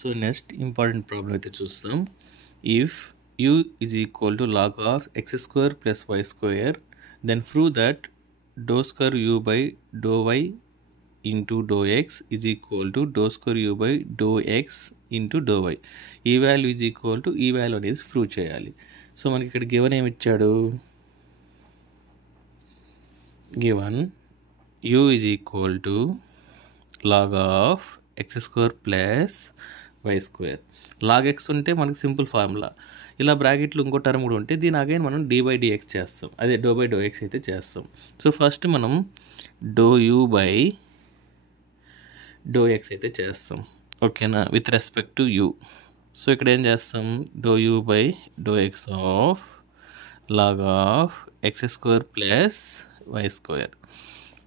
So next important problem అయితే చూస్తాం. If u is equal to log of x square plus y square, then prove that dou square u by dou y into dou x is equal to dou square u by dou x into dou y. ఈ value is equal to ఈ value అనేది prove చేయాలి. So మనకి ఇక్కడ given ఏమి ఇచ్చాడు, given u is equal to log of x square plus y square. log x ఉంటే మనకి సింపుల్ ఫార్ములా, ఇలా బ్రాకెట్లు ఇంకో టర్మ్ కూడా ఉంటే దీని అగైన్ మనం dy by dx చేస్తాం, అదే డో బై డో ఎక్స్ అయితే చేస్తాం. సో ఫస్ట్ మనం do u by do x అయితే చేస్తాం, ఓకేనా, with respect to u. So ఇక్కడ ఏం చేస్తాం, do u by do x of log of x square plus y square,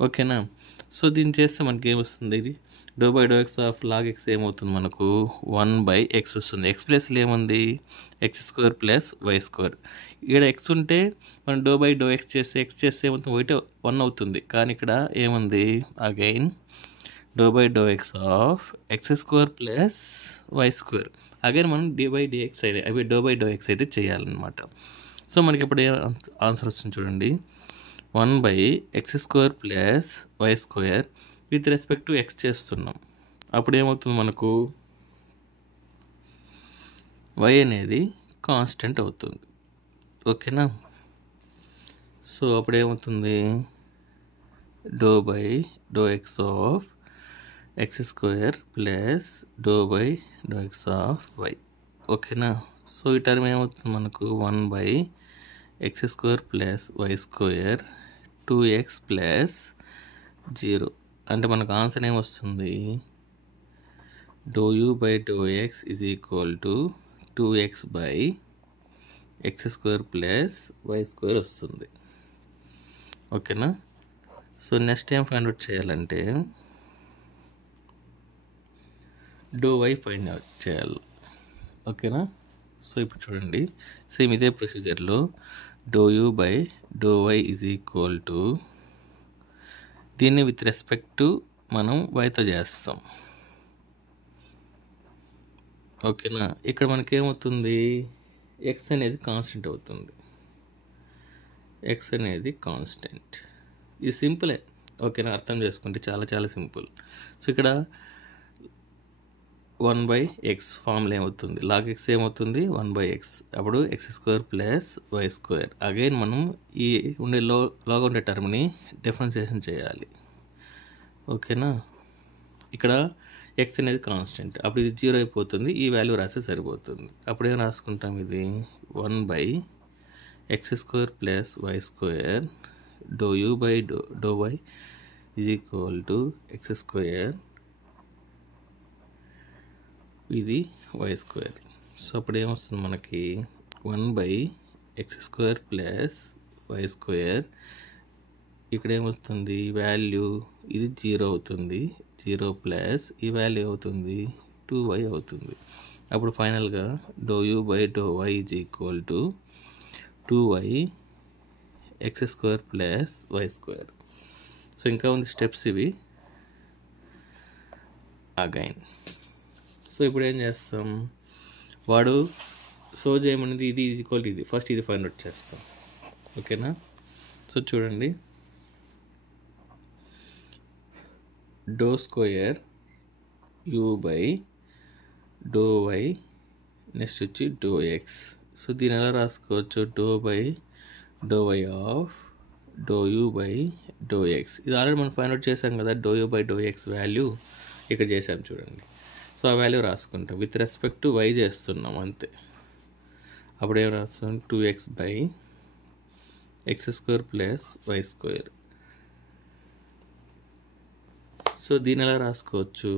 ఓకేనా. సో దీన్ని చేస్తే మనకి ఏమొస్తుంది, ఇది do by do x of log x ఏమవుతుంది మనకు 1/x వస్తుంది. ఎక్స్ ప్లస్లో ఏముంది, x square plus y square. ఇక్కడ ఎక్స్ ఉంటే మనం డో బై డో ఎక్స్ చేస్తే ఎక్స్ చేస్తే ఏమవుతుంది, 1 అవుతుంది. కానీ ఇక్కడ ఏముంది, again do by do x of x square plus y square. Again మనం డి బై డిఎక్స్ అయితే అవి డో బై డో ఎక్స్ అయితే చేయాలన్నమాట. సో మనకి ఇప్పుడు ఆన్సర్ వస్తుంది చూడండి, 1/x square plus y square with respect to x చేస్తున్నాం. అప్పుడు ఏమవుతుంది మనకు, y అనేది కాన్స్టెంట్ అవుతుంది, ఓకేనా. సో అప్పుడు ఏమవుతుంది, do by do x of x square plus do by do x of y, ఓకేనా. సో ఈ టర్మ్ ఏమవుతుంది మనకు, 1/x square plus y square 2x plus 0. అంటే మనకు ఆన్సర్ ఏమొస్తుంది, do u by do x is equal to 2x by x square plus y square వస్తుంది, ఓకేనా. So next ఏం ఫైండ్ అవుట్ చేయాలంటే డో వై ఫైండ్ అవుట్ చేయాలి, ఓకేనా. So ఇప్పుడు చూడండి, సేమ్ ఇదే ప్రొసీజర్లో do u by do y is equal to దీన్ని విత్ రెస్పెక్ట్ టు మనం వైతో చేస్తాం, ఓకేనా. ఇక్కడ మనకేమవుతుంది, ఎక్స్ అనేది కాన్స్టెంట్ అవుతుంది, ఎక్స్ అనేది కాన్స్టెంట్. ఇది సింపులే, ఓకేనా, అర్థం చేసుకుంటే చాలా చాలా సింపుల్. సో ఇక్కడ 1/x ఫార్ములా ఏమవుతుంది, లాగ్ ఎక్స్ ఏమవుతుంది 1/x, అప్పుడు x square plus y square. Again మనం ఈ ఉండే లాగ్ ఉండే టర్మ్ని డిఫరెన్షియేషన్ చేయాలి, ఓకేనా. ఇక్కడ ఎక్స్ అనేది కాన్స్టెంట్, అప్పుడు ఇది 0 అయిపోతుంది, ఈ వాల్యూ రాస్తే సరిపోతుంది. అప్పుడు ఏం రాసుకుంటాం, ఇది 1/x square plus y square do u by do y is equal to x square, ఇది వై స్క్వేర్. సో అప్పుడు ఏమొస్తుంది మనకి, 1/x square plus y square. ఇక్కడ ఏమొస్తుంది వాల్యూ, ఇది 0 అవుతుంది, 0 ప్లస్ ఈ వాల్యూ అవుతుంది 2y అవుతుంది. అప్పుడు ఫైనల్గా do u by do y is equal to 2y x square plus y square. So ఇంకా ఉంది స్టెప్స్ ఇవి అగైన్. సో ఇప్పుడు ఏం చేస్తాం, వాడు సో చేయమనేది ఇది ఈక్వల్ ఇది, ఫస్ట్ ఇది ఫైండ్ అవుట్ చేస్తాం, ఓకేనా. సో చూడండి, do square u by do y next వచ్చి డో ఎక్స్. సో దీని ఎలా రాసుకోవచ్చు, do by do y of do u by do x. ఇది ఆల్రెడీ మనం ఫైండ్ అవుట్ చేసాం కదా, do u by do x value ఇక్కడ చేసాం చూడండి. సో ఆ వాల్యూ రాసుకుంటాం, విత్ రెస్పెక్ట్ టు వై చేస్తున్నాం అంతే. అప్పుడు ఏం రాస్తాం, 2x by x square plus y square. So దీని ఎలా రాసుకోవచ్చు,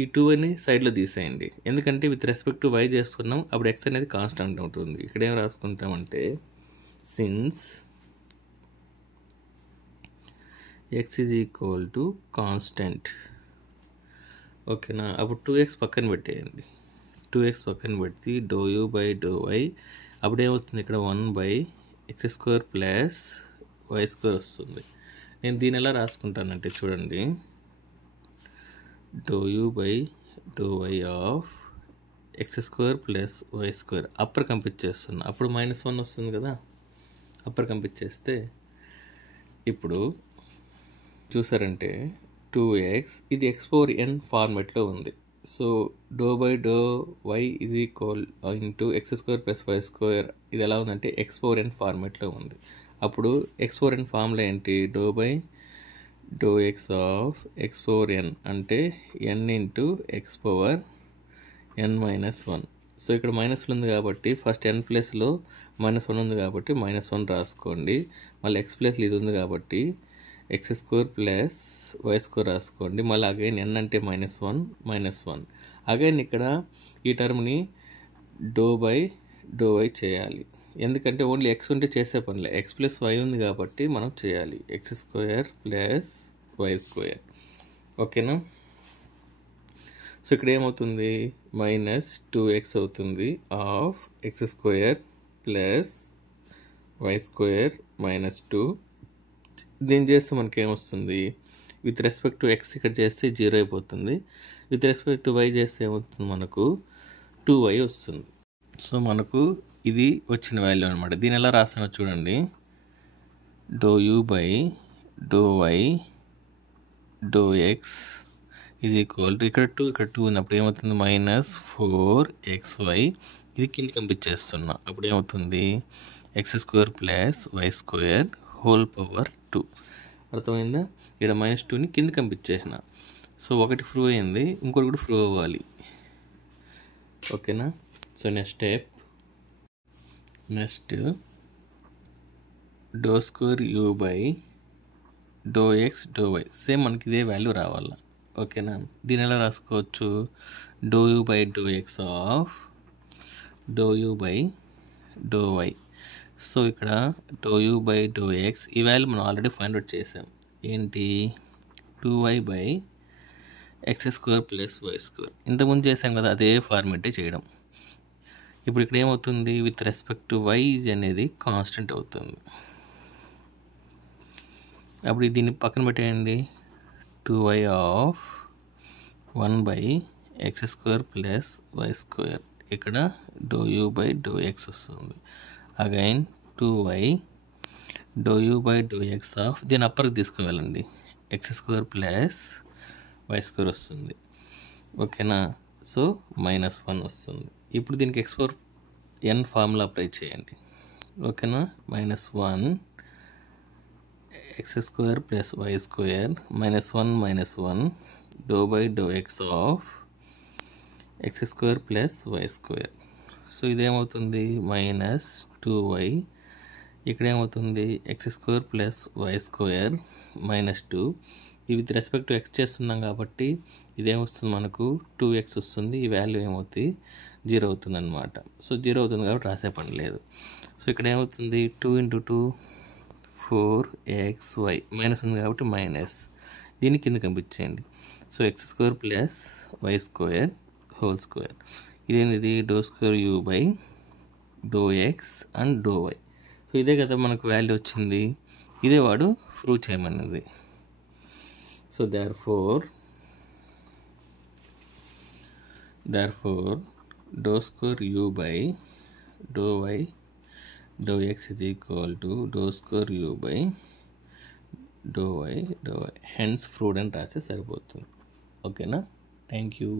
ఈ 2 సైడ్లో తీసేయండి, ఎందుకంటే విత్ రెస్పెక్ట్ టు వై చేసుకున్నాం, అప్పుడు ఎక్స్ అనేది కాన్స్టెంట్ ఉంటుంది. ఇక్కడ ఏం రాసుకుంటామంటే, since x is equal to constant, ఓకేనా. అప్పుడు 2x పక్కన పెట్టేయండి, 2x పక్కన పెట్టి do u by do y, అప్పుడు ఏమవుతుంది ఇక్కడ 1/x square plus y square వస్తుంది. నేను దీని ఎలా రాసుకుంటానంటే చూడండి, do u by do y of x square plus y square upper complete చేస్తున్నా, అప్పుడు -1 వస్తుంది కదా. అప్పర్ కంప్లీట్ చేస్తే ఇప్పుడు చూసారంటే 2x ఇది x⁴n ఫార్మెట్లో ఉంది. So do by do y is equal into x² plus y² ఇది ఎలా ఉందంటే x⁴n ఫార్మెట్లో ఉంది. అప్పుడు x⁴n ఫార్ములా ఏంటి? Do by do x of x⁴n అంటే n ఇంటూ x⁴n-1. సో ఇక్కడ మైనస్లు ఉంది కాబట్టి ఫస్ట్ n ప్లస్లో -1 ఉంది కాబట్టి -1 రాసుకోండి. మళ్ళీ x ప్లస్లో ఇది ఉంది కాబట్టి x² ప్లస్ y² రాసుకోండి. మళ్ళీ అగైన్ n అంటే -1 అగైన్ ఇక్కడ ఈ టర్మ్ని డో బై డో వై చేయాలి. ఎందుకంటే ఓన్లీ x ఉంటే చేసే పనిలే, x ప్లస్ y ఉంది కాబట్టి మనం చేయాలి. x² plus y². ఓకేనా? సో ఇక్కడ ఏమవుతుంది? -2x అవుతుంది ఆఫ్ x² ప్లస్ y² -2. దీన్ని చేస్తే మనకి ఏమొస్తుంది? విత్ రెస్పెక్ట్ టు x ఇక్కడ చేస్తే 0 అయిపోతుంది. విత్ రెస్పెక్ట్ టు y చేస్తే ఏమవుతుంది? మనకు 2y వస్తుంది. సో మనకు ఇది వచ్చిన వాల్యూ అనమాట. దీని ఎలా రాస్తానో చూడండి. Do u by do y do x is equal to ఇక్కడ 2 ఉన్నప్పుడు ఏమవుతుంది? -4xy. ఇది కింద పంపించేస్తున్నా, అప్పుడు ఏమవుతుంది? x² plus y² whole power 2. అర్థమైందా? ఇక్కడ -2ని కింద పంపించేసిన. సో ఒకటి ప్రూవ్ అయింది, ఇంకోటి కూడా ప్రూవ్ అవ్వాలి. ఓకేనా? So next do square u by do x do y same మనకి ఇదే వాల్యూ రావాలి. ఓకేనా? దీని ఎలా రాసుకోవచ్చు? Do u by do x of do u by do y. So ఇక్కడ do u by do x ఈ వాల్యూ మనం ఆల్రెడీ ఫైండ్ అవుట్ చేసాం. ఏంటి? 2y by x² plus y². ఇంతకుముందు చేసాం కదా, అదే ఫార్మేటే చేయడం. ఇప్పుడు ఇక్కడ ఏమవుతుంది? విత్ రెస్పెక్ట్ టు y అనేది కాన్స్టెంట్ అవుతుంది. అప్పుడు దీన్ని పక్కన పెట్టేయండి. 2y of 1 by x² plus y². ఇక్కడ do u by do x వస్తుంది. Again 2y do u by do x of దీని అప్పర్కి తీసుకువెళ్ళండి. x² ప్లస్ y² వస్తుంది. ఓకేనా? సో -1 వస్తుంది. ఇప్పుడు దీనికి x⁴n ఫార్ములా అప్లై చేయండి. ఓకేనా? -1 x² plus y² -1 do by do x of x² plus y². So ఇదేమవుతుంది? -2y. ఇక్కడ ఏమవుతుంది? x² plus y² -2. ఇది విత్ రెస్పెక్ట్ టు x చేస్తున్నాం కాబట్టి ఇదేమొస్తుంది? మనకు 2x వస్తుంది. ఈ వాల్యూ ఏమవుతుంది? 0 అవుతుంది అనమాట. సో 0 అవుతుంది కాబట్టి రాసే పని లేదు. సో ఇక్కడ ఏమవుతుంది? 2 × 2 4xy మైనస్ ఉంది కాబట్టి మైనస్. దీన్ని కింద పంపించేయండి. So x² plus y² whole square. ఇదేంటిది? Doe square u by do x and doe y. So ఇదే కదా మనకు వాల్యూ వచ్చింది. ఇదే వాడు ప్రూవ్ చేయమన్నది. So therefore doe square u by do y do x is equal to doe square u by do y hence proved అని రాస్తే సరిపోతుంది. ఓకేనా? Thank you.